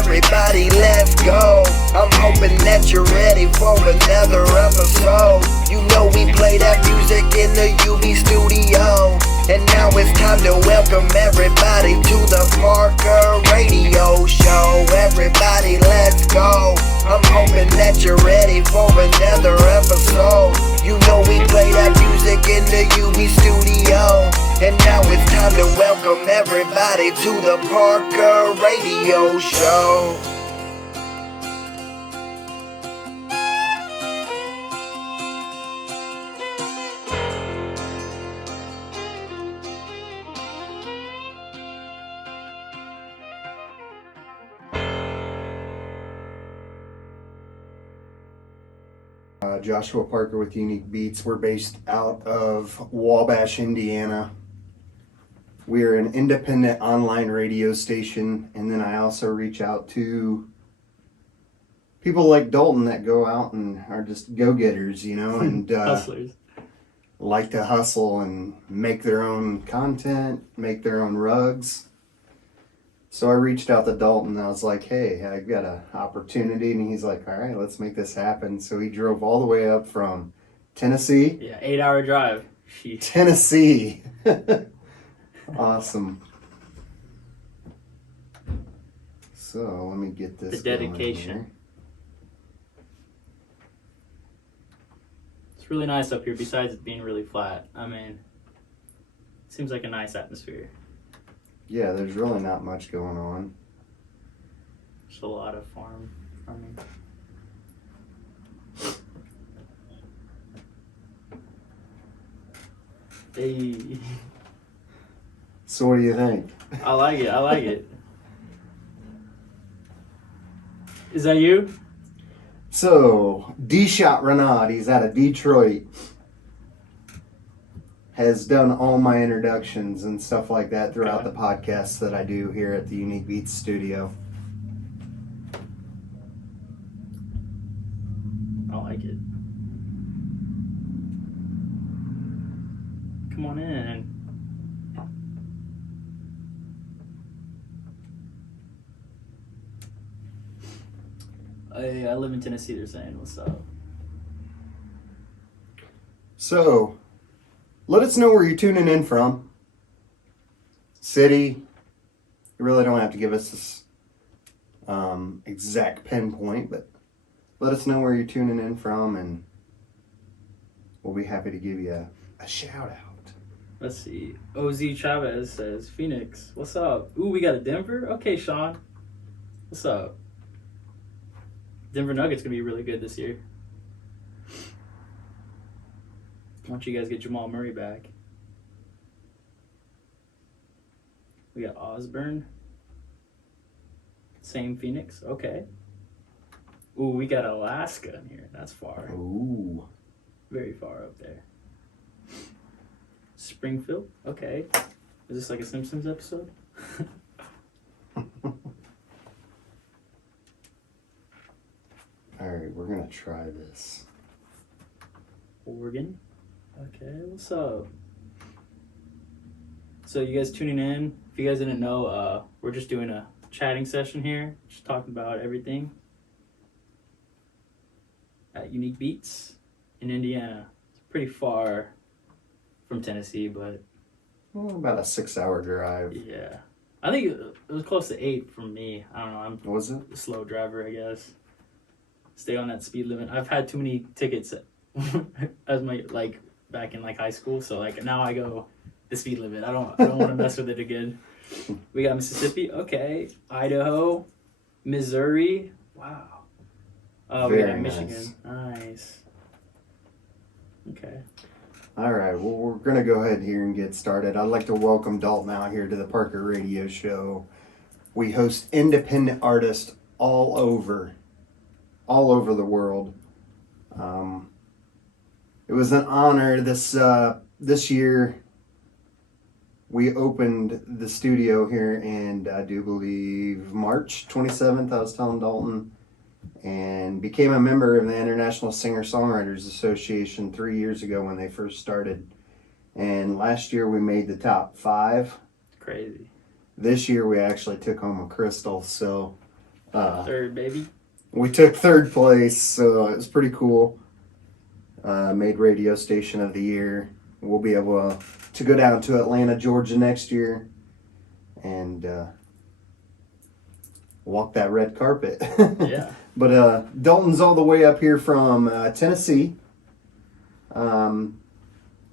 everybody, let's go. I'm hoping that you're ready for another episode. You know we play that music in the UB studio. And now it's time to welcome everybody to the Parker Radio Show. Everybody, let's go. I'm hoping that you're ready for another episode. You know we play that music in the UB studio. And now it's time to welcome everybody to the Parker Radio Show. Joshua Parker with Unique Beatz. We're based out of Wabash, Indiana. We're an independent online radio station, and then I also reach out to people like Dalton that go out and are just go-getters, you know, and hustlers. Like to hustle and make their own content, make their own rugs. So I reached out to Dalton and I was like, hey, I've got an opportunity. And he's like, all right, let's make this happen. So he drove all the way up from Tennessee. Yeah, 8-hour drive. Tennessee. Awesome. So let me get this. The dedication. It's really nice up here besides it being really flat. I mean, it seems like a nice atmosphere. Yeah, there's really not much going on. Just a lot of farming. Hey. So what do you think? I like it. Is that you? So, D-Shot Renaud, he's out of Detroit, has done all my introductions and stuff like that throughout the podcasts that I do here at the Unique Beatz Studio. I like it. Come on in. I live in Tennessee, they're saying, what's up? So, let us know where you're tuning in from. City. You really don't have to give us this exact pinpoint, but let us know where you're tuning in from, and we'll be happy to give you a shout out. Let's see. OZ Chavez says, Phoenix, what's up? Ooh, we got a Denver? Okay, Sean. What's up? Denver Nuggets going to be really good this year. Once you guys get Jamal Murray back. We got Osborne. Same Phoenix. Okay. Ooh, we got Alaska in here. That's far. Ooh. Very far up there. Springfield. Okay. Is this like a Simpsons episode? All right, we're going to try this. Oregon. Okay, what's up? So you guys tuning in? If you guys didn't know, we're just doing a chatting session here, just talking about everything at Unique Beatz in Indiana. It's pretty far from Tennessee, but Well, about a 6-hour drive. yeah, I think it was close to 8 from me. I don't know. I'm Was it? a slow driver, I guess. Stay on that speed limit. I've had too many tickets as my back in high school, so now I go the speed limit. I don't want to mess with it again. We got Mississippi, okay. Idaho, Missouri, wow. We got Very Michigan, nice. Okay. All right, well, we're going to go ahead here and get started. I'd like to welcome Dalton out here to the Parker Radio Show. We host independent artists all over the world. It was an honor this year. We opened the studio here in, I do believe, March 27th, I was telling Dalton, and became a member of the International Singer-Songwriters Association 3 years ago when they first started. And last year we made the top 5. Crazy. This year we actually took home a crystal, so Third, baby. We took third place, so it was pretty cool. Made radio station of the year. We'll be able to go down to Atlanta, Georgia next year and walk that red carpet. Yeah. But Dalton's all the way up here from Tennessee.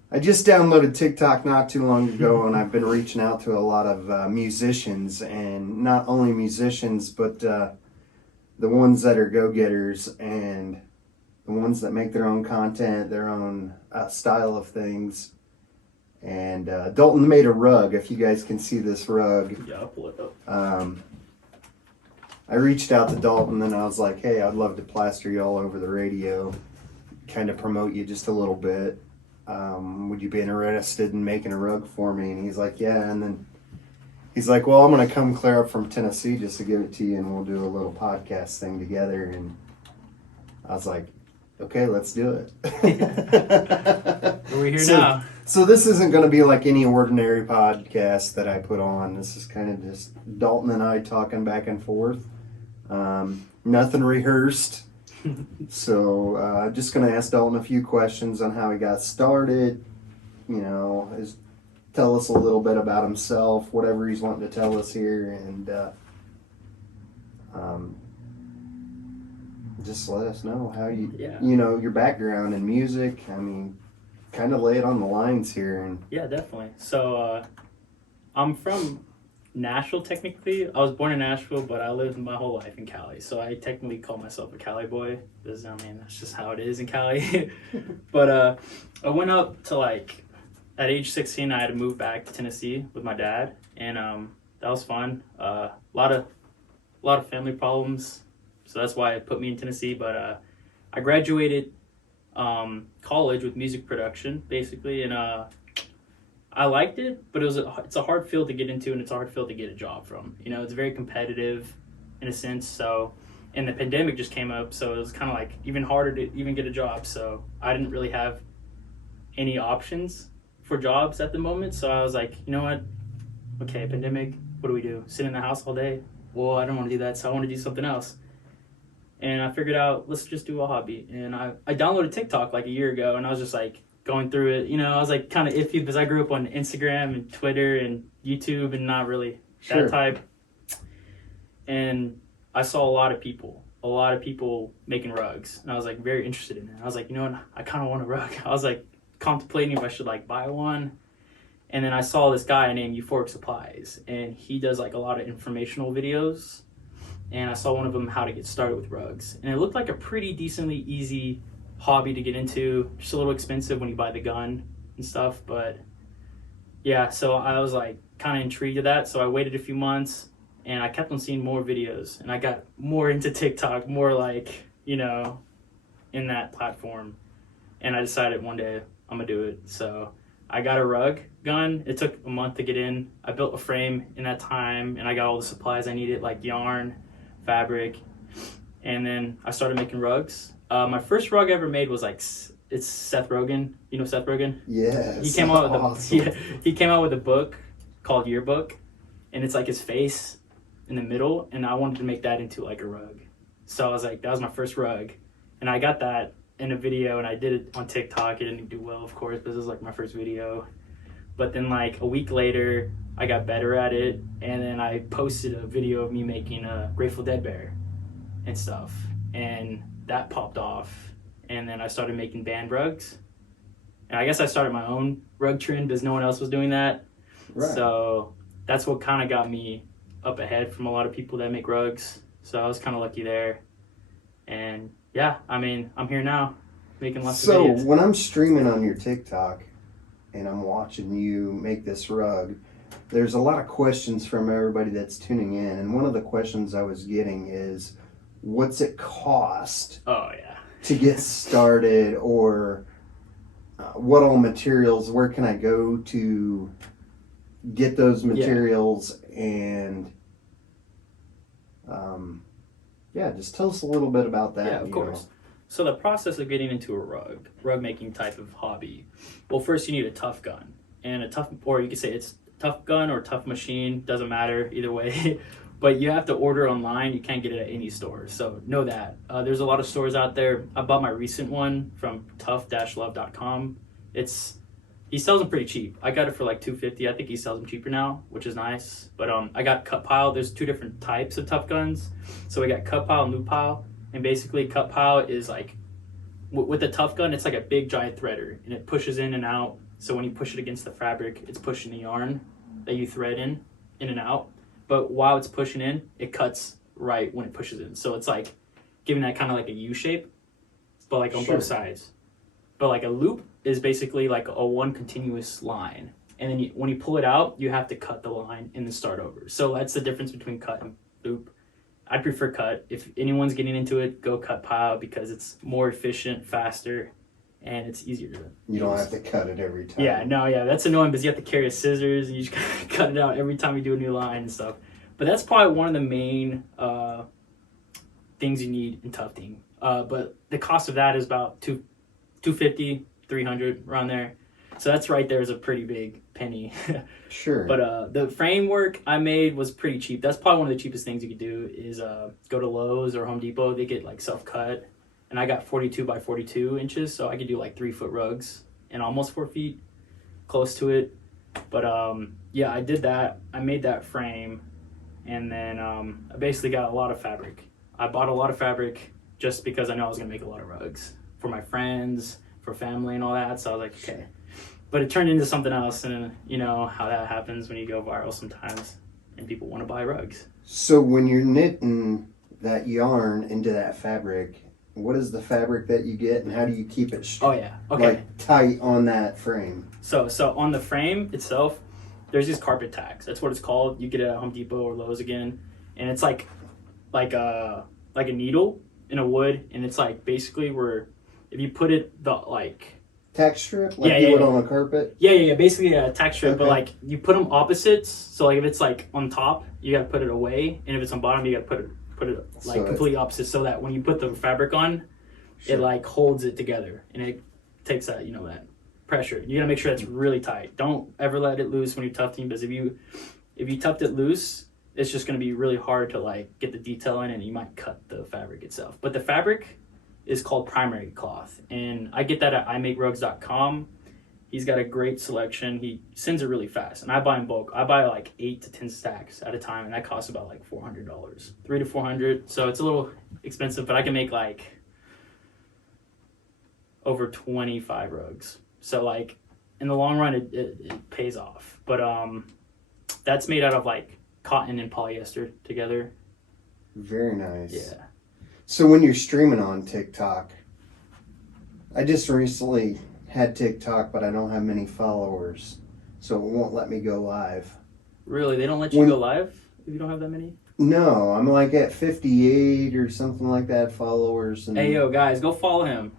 I just downloaded TikTok not too long ago, and I've been reaching out to a lot of musicians, and not only musicians, but the ones that are go-getters and the ones that make their own content, their own style of things. And Dalton made a rug, if you guys can see this rug. Yeah, I'll pull it up. I reached out to Dalton and I was like, hey, I'd love to plaster you all over the radio, kind of promote you just a little bit. Would you be interested in making a rug for me? And he's like, yeah. And then he's like, well, I'm going to come clear up from Tennessee just to give it to you and we'll do a little podcast thing together. And I was like, okay, let's do it. We're here now. So this isn't going to be like any ordinary podcast that I put on. This is kind of just Dalton and I talking back and forth. Nothing rehearsed. So just going to ask Dalton a few questions on how he got started. You know, tell us a little bit about himself, whatever he's wanting to tell us here. And just let us know how you know, your background in music. I mean, kind of lay it on the lines here. And yeah, definitely. So I'm from Nashville, technically. I was born in Nashville, but I lived my whole life in Cali. So I technically call myself a Cali boy. Because, I mean, that's just how it is in Cali. But I went up to, like, at age 16, I had to move back to Tennessee with my dad. And that was fun. A lot of family problems. So that's why it put me in Tennessee. But I graduated college with music production, basically. And I liked it, but it's a hard field to get into, and it's a hard field to get a job from. You know, it's very competitive in a sense. So, and the pandemic just came up, so it was kind of like even harder to even get a job. So I didn't really have any options for jobs at the moment. So I was like, you know what? Okay, pandemic, what do we do? Sit in the house all day? Well, I don't want to do that, so I want to do something else. And I figured out, let's just do a hobby. And I downloaded TikTok like a year ago, and I was just like, going through it, you know, I was like kind of iffy because I grew up on Instagram and Twitter and YouTube and not really that type. And I saw a lot of people making rugs, and I was like very interested in it. I was like, you know what, I kind of want a rug. I was like contemplating if I should like buy one. And then I saw this guy named Euphoric Supplies, and he does like a lot of informational videos. And I saw one of them, how to get started with rugs, and it looked like a pretty decently easy hobby to get into, just a little expensive when you buy the gun and stuff, but yeah, so I was like kind of intrigued to that. So I waited a few months and I kept on seeing more videos, and I got more into TikTok, more like, you know, in that platform. And I decided one day I'm gonna do it. So I got a rug gun. It took a month to get in. I built a frame in that time, and I got all the supplies I needed, like yarn, fabric, and then I started making rugs. My first rug I ever made was like, it's Seth Rogen. You know Seth Rogen? yes, He came out with he came out with a book called Yearbook, and it's like his face in the middle, and I wanted to make that into like a rug. So I was like, that was my first rug, and I got that in a video, and I did it on TikTok. It didn't do well, of course, because it was like my first video. But then like a week later, I got better at it, and then I posted a video of me making a Grateful Dead bear and stuff, and that popped off. And then I started making band rugs, and I guess I started my own rug trend because no one else was doing that. Right. So that's what kind of got me up ahead from a lot of people that make rugs. So I was kind of lucky there. And yeah, I mean, I'm here now making lots of videos. So when I'm streaming on your TikTok and I'm watching you make this rug, there's a lot of questions from everybody that's tuning in. And one of the questions I was getting is, what's it cost to get started, or what all materials, where can I go to get those materials? And just tell us a little bit about that. Yeah, of course. Know. So the process of getting into a rug making type of hobby, well, first you need a tough gun, and or you could say it's tough gun or tough machine, doesn't matter either way. But you have to order online. You can't get it at any store. So know that. There's a lot of stores out there. I bought my recent one from tough-love.com. He sells them pretty cheap. I got it for like $250. I think he sells them cheaper now, which is nice. But I got cut pile. There's two different types of tough guns. So we got cut pile and loop pile. And basically cut pile is like, with the tough gun, it's like a big giant threader. And it pushes in and out. So when you push it against the fabric, it's pushing the yarn that you thread in and out. But while it's pushing in, it cuts right when it pushes in. So it's like giving that kind of like a U shape, but like on both sides. But like a loop is basically like a one continuous line. And then when you pull it out, you have to cut the line and then start over. So that's the difference between cut and loop. I prefer cut. If anyone's getting into it, go cut pile because it's more efficient, faster, and it's easier to You don't have to cut it every time. Yeah, that's annoying because you have to carry a scissors and you just gotta cut it out every time you do a new line and stuff. But that's probably one of the main things you need in tufting. But the cost of that is about $250, $300 around there. So that's right there is a pretty big penny. Sure. But the framework I made was pretty cheap. That's probably one of the cheapest things you could do is go to Lowe's or Home Depot. They get like self-cut. And I got 42 by 42 inches, so I could do like 3-foot rugs and almost 4 feet, close to it. But yeah, I did that. I made that frame, and then I basically got a lot of fabric. I bought a lot of fabric just because I know I was gonna make a lot of rugs for my friends, for family, and all that. So I was like, okay. But it turned into something else, and you know how that happens when you go viral sometimes, and people want to buy rugs. So when you're knitting that yarn into that fabric, what is the fabric that you get, and how do you keep it like tight on that frame? So on the frame itself, there's these carpet tacks. That's what it's called. You get it at Home Depot or Lowe's again, and it's like a needle in a wood, and it's like basically where if you put it tack strip, like you would on a carpet. Yeah. Basically a tack strip, but like you put them opposites. So like if it's like on top, you gotta put it away, and if it's on bottom, you gotta put it like completely opposite, so that when you put the fabric on, it like holds it together, and it takes that that pressure. You gotta make sure that's really tight. Don't ever let it loose when you're tufting, because if you tuft it loose, it's just gonna be really hard to like get the detail in, and you might cut the fabric itself. But the fabric is called primary cloth, and I get that at imakerugs.com. He's got a great selection. He sends it really fast, and I buy in bulk. I buy like 8 to 10 stacks at a time, and that costs about like $400, $300 to $400. So it's a little expensive, but I can make like over 25 rugs. So like in the long run, it pays off. But that's made out of like cotton and polyester together. Very nice. Yeah. So when you're streaming on TikTok, I just recently had TikTok, but I don't have many followers, so it won't let me go live. Really? They don't let you go live if you don't have that many? No, I'm like at 58 or something like that followers. And... Hey, yo, guys, go follow him.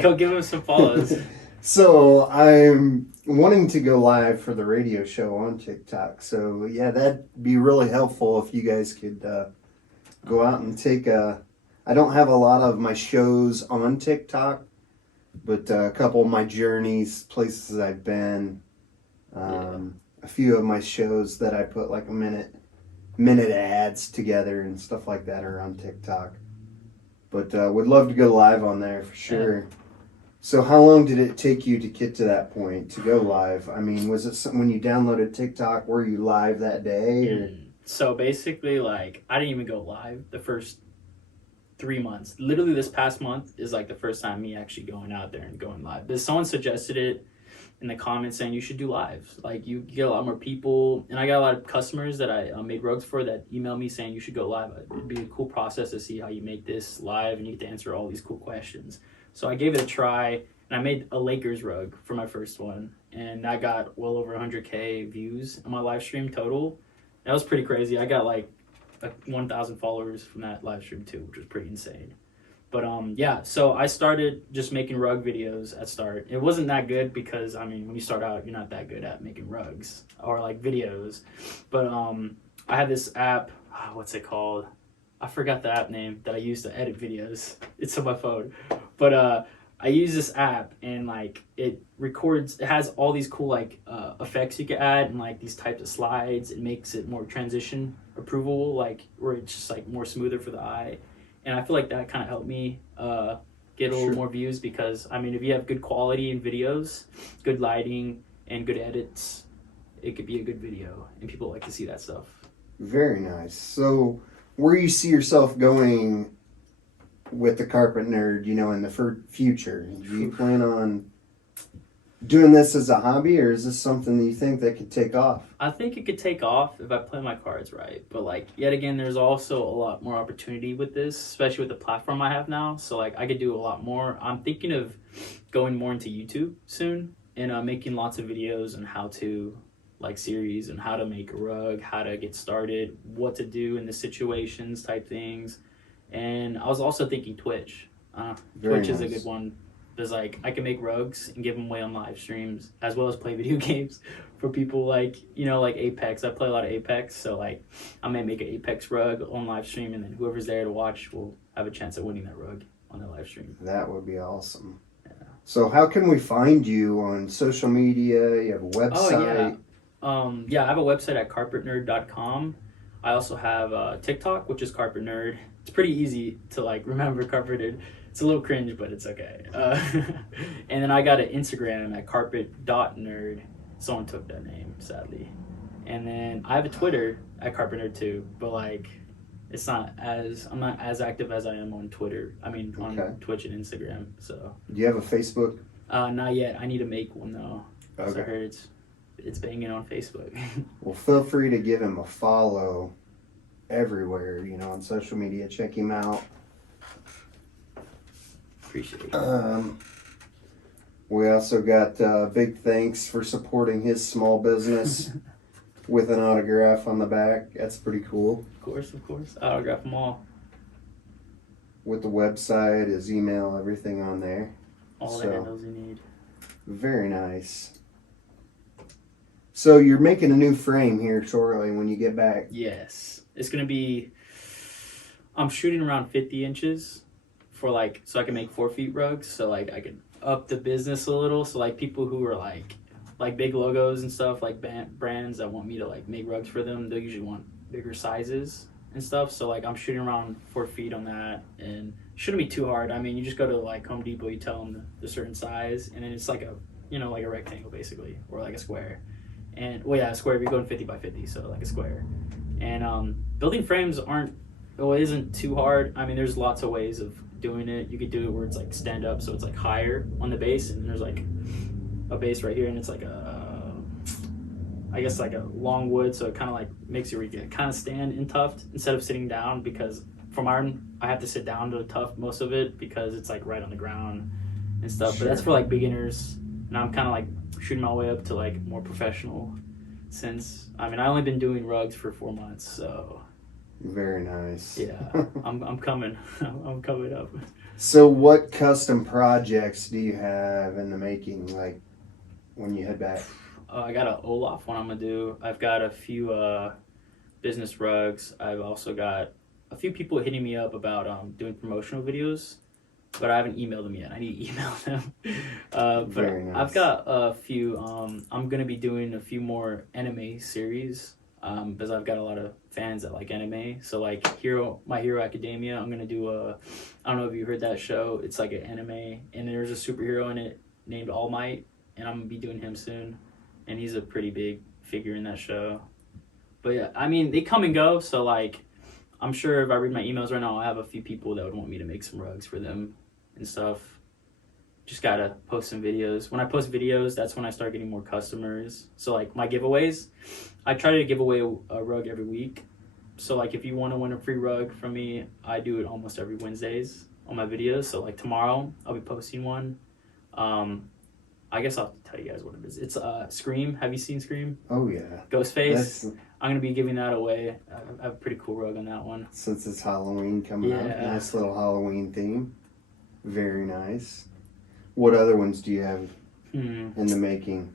Go give him some follows. So I'm wanting to go live for the radio show on TikTok. So yeah, that'd be really helpful if you guys could go out and take a... I don't have a lot of my shows on TikTok, but a couple of my journeys, places I've been, a few of my shows that I put like a minute ads together and stuff like that are on TikTok. But would love to go live on there for sure. Yeah. So how long did it take you to get to that point, to go live? I mean, was it something when you downloaded TikTok, were you live that day? Or? So basically, like, I didn't even go live the first 3 months. Literally this past month is like the first time me actually going out there and going live. But someone suggested it in the comments saying you should do lives. Like you get a lot more people, and I got a lot of customers that I made rugs for that email me saying you should go live. It'd be a cool process to see how you make this live, and you get to answer all these cool questions. So I gave it a try, and I made a Lakers rug for my first one, and I got well over 100K views on my live stream total. That was pretty crazy. I got like 1,000 followers from that live stream too, which was pretty insane. But yeah, so I started just making rug videos at start. It wasn't that good because, I mean, when you start out, you're not that good at making rugs or like videos. But I had this app, what's it called? I forgot the app name that I use to edit videos. It's on my phone. But I use this app, and like it records, it has all these cool like effects you can add, and like these types of slides. It makes it more transition or improvable, like where it's just like more smoother for the eye. And I feel like that kind of helped me get a little more views, because I mean, if you have good quality in videos, good lighting, and good edits, it could be a good video, and people like to see that stuff. Very nice. So, where you see yourself going with the Carpet Nerd, you know, in the future? Do you plan on doing this as a hobby, or is this something that you think that could take off? I think it could take off if I play my cards right. But like, yet again, there's also a lot more opportunity with this, especially with the platform I have now. So like, I could do a lot more. I'm thinking of going more into YouTube soon, and making lots of videos on how to like series and how to make a rug, how to get started, what to do in the situations type things. And I was also thinking Twitch. Twitch is a good one. There's like, I can make rugs and give them away on live streams, as well as play video games for people like, you know, like Apex. I play a lot of Apex, so like I may make an Apex rug on live stream, and then whoever's there to watch will have a chance at winning that rug on the live stream. That would be awesome. Yeah. So how can we find you on social media? You have a website? Yeah, I have a website at carpetnerd.com. I also have TikTok, which is Carpet Nerd. It's pretty easy to like remember Carpet Nerd. It's a little cringe, but it's okay. And then I got an Instagram at carpet.nerd. Someone took that name, sadly. And then I have a Twitter at Carpet Nerd too, but like I'm not as active as I am on Twitter. I mean, on Twitch and Instagram. So. Do you have a Facebook? Not yet. I need to make one though. Okay. I heard it's banging on Facebook. Well, feel free to give him a follow everywhere, you know, on social media. Check him out. Appreciate it. We also got big thanks for supporting his small business with an autograph on the back. That's pretty cool. Of course. I autograph them all. With the website, his email, everything on there. All the handles you need. Very nice. So you're making a new frame here shortly when you get back. Yes. It's going to be, I'm shooting around 50 inches for like, so I can make 4 feet rugs. So like I can up the business a little. So like people who are like big logos and stuff, like brands that want me to like make rugs for them, they usually want bigger sizes and stuff. So like I'm shooting around 4 feet on that, and it shouldn't be too hard. I mean, you just go to like Home Depot, you tell them the certain size, and then it's like a, you know, like a rectangle basically, or like a square. And well, yeah, a square if you're going 50 by 50, so like a square. And building frames isn't too hard. I mean, there's lots of ways of doing it. You could do it where it's like stand up, so it's like higher on the base, and there's like a base right here, and it's like I guess like a long wood, so it kind of like makes you where you can kind of stand in tuft instead of sitting down, because for mine I have to sit down to the tuft most of it because it's like right on the ground and stuff. But that's for like beginners, and I'm kind of like shooting my way up to like more professional, since I mean I only been doing rugs for 4 months, so very nice. Yeah. I'm coming up. So what custom projects do you have in the making, like when you head back? I got an Olaf one I'm gonna do. I've got a few business rugs. I've also got a few people hitting me up about doing promotional videos, but I haven't emailed them yet. I need to email them. Very nice. I've got a few. I'm gonna be doing a few more anime series because I've got a lot of fans that like anime. So like My Hero Academia, I'm gonna do I don't know if you heard that show. It's like an anime, and there's a superhero in it named All Might, and I'm gonna be doing him soon, and he's a pretty big figure in that show. But yeah, I mean they come and go. So like, I'm sure if I read my emails right now, I'll have a few people that would want me to make some rugs for them and stuff. Just gotta post some videos. When I post videos, that's when I start getting more customers. So like my giveaways, I try to give away a rug every week. So like if you want to win a free rug from me, I do it almost every Wednesdays on my videos. So like tomorrow, I'll be posting one. I guess I'll have to tell you guys what it is. It's Scream. Have you seen Scream? Oh yeah. Ghostface. I'm gonna be giving that away. I have a pretty cool rug on that one. Since it's Halloween coming up, nice little Halloween theme. Very nice. What other ones do you have in the making?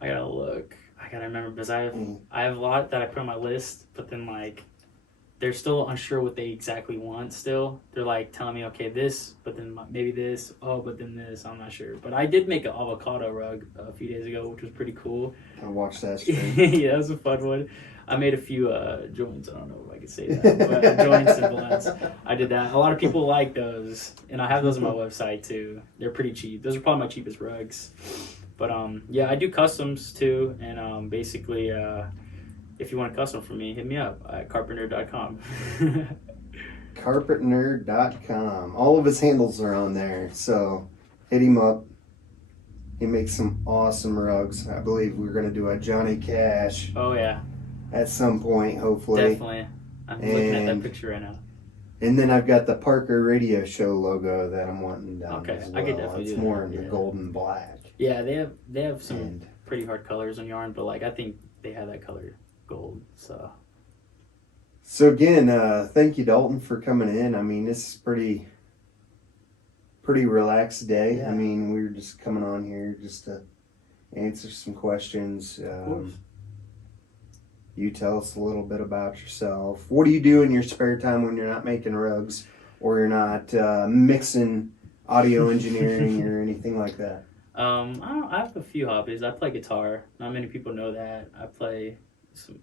I gotta look. I gotta remember because I have a lot that I put on my list, but then like they're still unsure what they exactly want. Still, they're like telling me, okay, this, but then maybe this. Oh, but then this. I'm not sure. But I did make an avocado rug a few days ago, which was pretty cool. I watched that stream. Yeah, that was a fun one. I made a few joints. I don't know if I could say that, but joints and blends. I did that. A lot of people like those, and I have those on my website too. They're pretty cheap. Those are probably my cheapest rugs. But yeah, I do customs too, and basically, if you want a custom from me, hit me up at carpetnerd.com. Carpetnerd.com. All of his handles are on there, so hit him up. He makes some awesome rugs. I believe we're going to do a Johnny Cash Oh yeah, at some point, hopefully. definitely. I'm looking at that picture right now. And then I've got the Parker Radio Show logo that I'm wanting done Okay, as I well. could definitely It's do more that, in the yeah. gold and black. Yeah, they have some And pretty hard colors on yarn, but like I think they have that color gold. so again, thank you, Dalton, for coming in. I mean, this is pretty relaxed day. Yeah. I mean, we were just coming on here just to answer some questions. Of course. You tell us a little bit about yourself. What do you do in your spare time when you're not making rugs or you're not mixing audio engineering or anything like that? I have a few hobbies. I play guitar. Not many people know that. I play some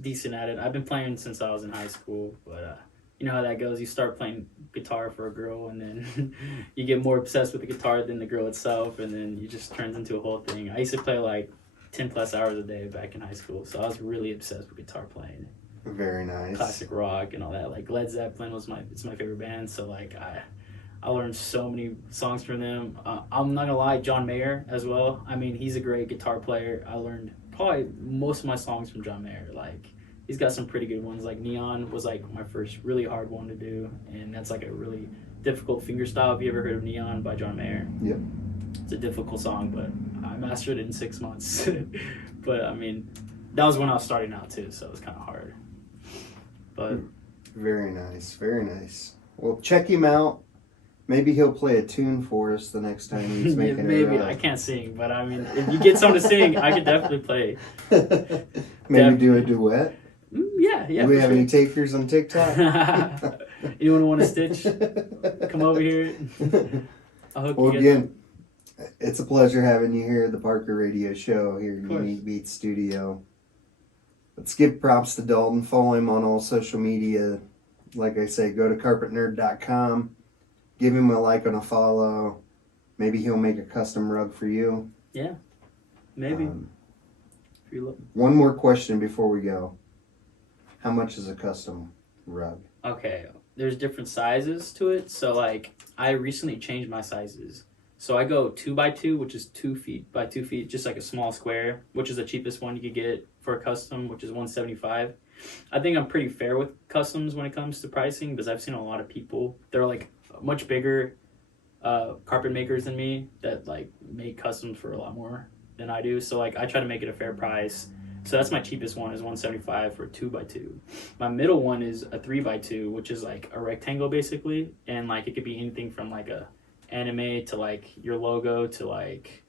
decent at it. I've been playing since I was in high school, but you know how that goes. You start playing guitar for a girl, and then you get more obsessed with the guitar than the girl itself, and then it just turns into a whole thing. I used to play like 10 plus hours a day back in high school, so I was really obsessed with guitar playing. Very nice. Classic rock and all that. Like Led Zeppelin it's my favorite band, so like I learned so many songs from them. I'm not gonna lie, John Mayer as well. I mean, he's a great guitar player. I learned probably most of my songs from John Mayer. Like, he's got some pretty good ones. Like Neon was like my first really hard one to do, and that's like a really difficult fingerstyle. Have you ever heard of Neon by John Mayer? Yep. It's a difficult song, but I mastered it in 6 months. But I mean, that was when I was starting out too, so it was kind of hard. But very nice, very nice. Well, check him out. Maybe he'll play a tune for us the next time he's making maybe a I can't sing, but I mean, if you get someone to sing, I could definitely play. Maybe do a duet. Yeah. Do we have any takers on TikTok? Anyone want to stitch? Come over here. I'll hook Well, you again, it's a pleasure having you here at the Parker Radio Show here in Of course. Unique Beatz Studio. Let's give props to Dalton. Follow him on all social media. Like I say, go to carpetnerd.com. Give him a like and a follow. Maybe he'll make a custom rug for you. Yeah, maybe. If you look. One more question before we go. How much is a custom rug? Okay, there's different sizes to it. So like, I recently changed my sizes. So I go 2x2, which is 2 feet by 2 feet, just like a small square, which is the cheapest one you could get for a custom, which is $175. I think I'm pretty fair with customs when it comes to pricing because I've seen a lot of people. They're like much bigger carpet makers than me that like make customs for a lot more than I do. So like I try to make it a fair price. So that's my cheapest one is $175 for a 2x2. My middle one is a 3x2, which is like a rectangle basically, and like it could be anything from like a anime to like your logo to like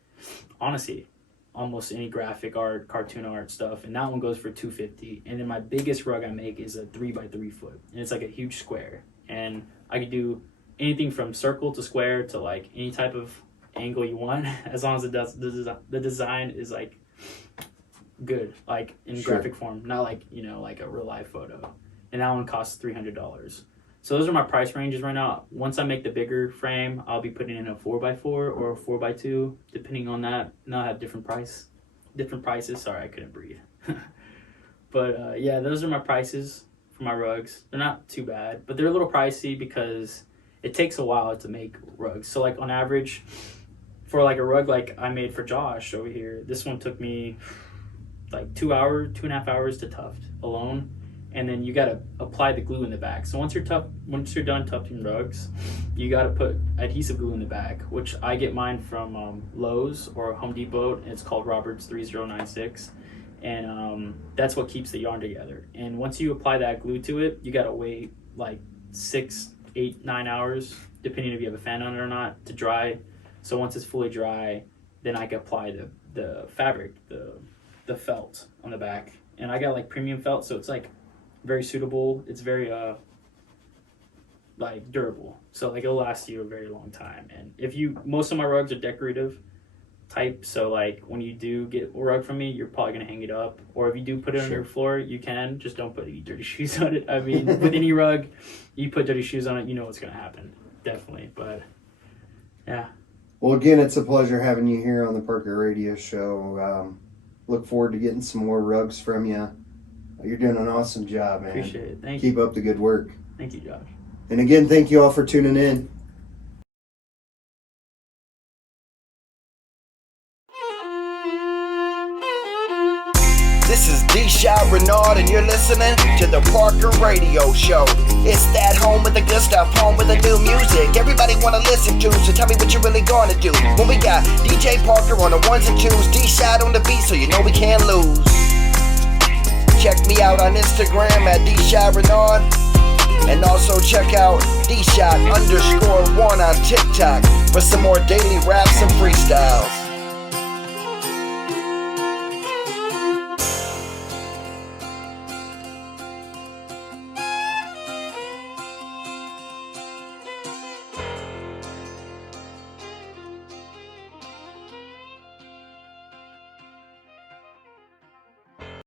honestly almost any graphic art, cartoon art stuff, and that one goes for $250. And then my biggest rug I make is a 3x3 foot, and it's like a huge square, and I could do anything from circle to square to like any type of angle you want, as long as it does the design is like good, like in Sure. graphic form, not like, you know, like a real life photo. And that one costs $300. So those are my price ranges right now. Once I make the bigger frame, I'll be putting in a 4x4 or a 4x2, depending on that. And I'll have different prices. Sorry, I couldn't breathe. But yeah, those are my prices for my rugs. They're not too bad, but they're a little pricey because it takes a while to make rugs. So like on average, for like a rug like I made for Josh over here, this one took me like 2.5 hours to tuft alone. And then you gotta apply the glue in the back. So once you're done tufting rugs, you gotta put adhesive glue in the back, which I get mine from Lowe's or Home Depot. And it's called Roberts 3096, and that's what keeps the yarn together. And once you apply that glue to it, you gotta wait like 6, 8, 9 hours, depending if you have a fan on it or not, to dry. So once it's fully dry, then I can apply the fabric, the felt on the back. And I got like premium felt, so it's like very suitable. It's very like durable, so like it'll last you a very long time. And if you most of my rugs are decorative, type, so like when you do get a rug from me, you're probably gonna hang it up, or if you do put it on your floor, you can, just don't put any dirty shoes on it. I mean, with any rug, you put dirty shoes on it, you know what's gonna happen, definitely. But yeah. Well, again, it's a pleasure having you here on the Parker Radio Show. Look forward to getting some more rugs from you. You're doing an awesome job, man. Appreciate it. Thank you. Keep up the good work. Thank you, Josh. And again, thank you all for tuning in. This is D-Shot Renard, and you're listening to the Parker Radio Show. It's that home with the good stuff, home with the new music everybody wanna listen to, so tell me what you really gonna do. When we got DJ Parker on the ones and twos, D-Shot on the beat, so you know we can't lose. Check me out on Instagram at D-Shot Renard, and also check out D-Shot_1 on TikTok for some more daily raps and freestyles.